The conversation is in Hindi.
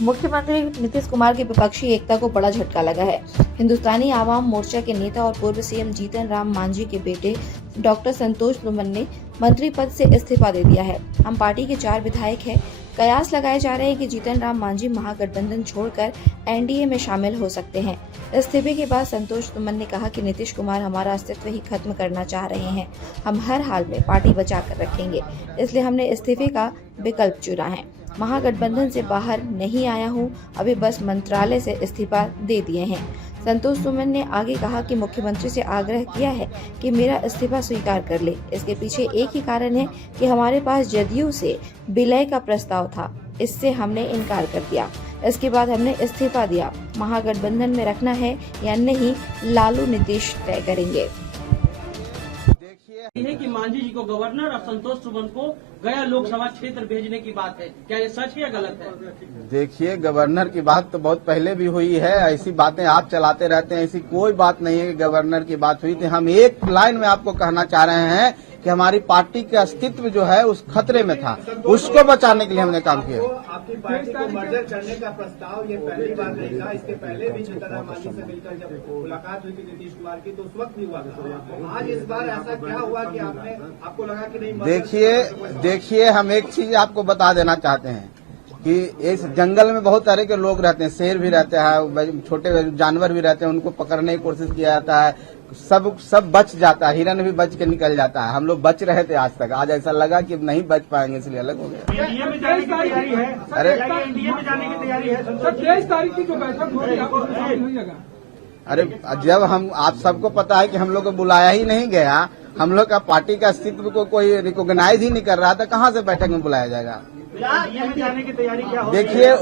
मुख्यमंत्री नीतीश कुमार की विपक्षी एकता को बड़ा झटका लगा है। हिंदुस्तानी आवाम मोर्चा के नेता और पूर्व सीएम जीतन राम मांझी के बेटे डॉक्टर संतोष सुमन ने मंत्री पद से इस्तीफा दे दिया है। हम पार्टी के 4 विधायक हैं। कयास लगाए जा रहे हैं कि जीतन राम मांझी महागठबंधन छोड़कर एनडीए में शामिल हो सकते हैं। इस्तीफे के बाद संतोष सुमन ने कहा कि नीतीश कुमार हमारा अस्तित्व ही खत्म करना चाह रहे हैं। हम हर हाल में पार्टी बचा कर रखेंगे, इसलिए हमने इस्तीफे का विकल्प चुना है। महागठबंधन से बाहर नहीं आया हूं, अभी बस मंत्रालय से इस्तीफा दे दिए हैं। संतोष सुमन ने आगे कहा कि मुख्यमंत्री से आग्रह किया है कि मेरा इस्तीफा स्वीकार कर ले। इसके पीछे एक ही कारण है कि हमारे पास जदयू से विलय का प्रस्ताव था, इससे हमने इनकार कर दिया। इसके बाद हमने इस्तीफा दिया। महागठबंधन में रखना है या नहीं, लालू नीतीश तय करेंगे। है कि मांझी जी को गवर्नर और संतोष सुमन को गया लोकसभा क्षेत्र भेजने की बात है, क्या ये सच है या गलत है? देखिए, गवर्नर की बात तो बहुत पहले भी हुई है। ऐसी बातें आप चलाते रहते हैं, ऐसी कोई बात नहीं है कि गवर्नर की बात हुई थी। हम एक लाइन में आपको कहना चाह रहे हैं कि हमारी पार्टी का अस्तित्व जो है उस खतरे में था, उसको बचाने के लिए हमने काम किया। आपकी पार्टी को मर्जर करने का प्रस्ताव ये पहली बार नहीं था। इसके पहले भी जीतन राम मांझी से मिलकर जब मुलाकात हुई थी नीतीश कुमार की, तो उस वक्त भी हुआ था। आज इस बार ऐसा क्या हुआ कि आपको लगा कि नहीं? देखिए, हम एक चीज आपको बता देना चाहते हैं कि इस जंगल में बहुत तरह के लोग रहते हैं। शेर भी रहते हैं, छोटे जानवर भी रहते हैं, उनको पकड़ने की कोशिश किया जाता है। सब बच जाता है, हिरन भी बच के निकल जाता है। हम लोग बच रहे थे आज तक, आज ऐसा लगा कि नहीं बच पाएंगे, इसलिए अलग हो गया। एनडीए में जाने की तैयारी है? अरे एनडीए में जाने की तैयारी है? 23 तारीख की जो बैठक हो रही है, अरे जब हम आप सबको पता है कि हम लोग को बुलाया ही नहीं गया, हम लोग का पार्टी का अस्तित्व को कोई रिकॉग्नाइज ही नहीं कर रहा था, कहाँ से बैठक में बुलाया जाएगा? एनडीए में जाने की तैयारी क्या हो? देखिए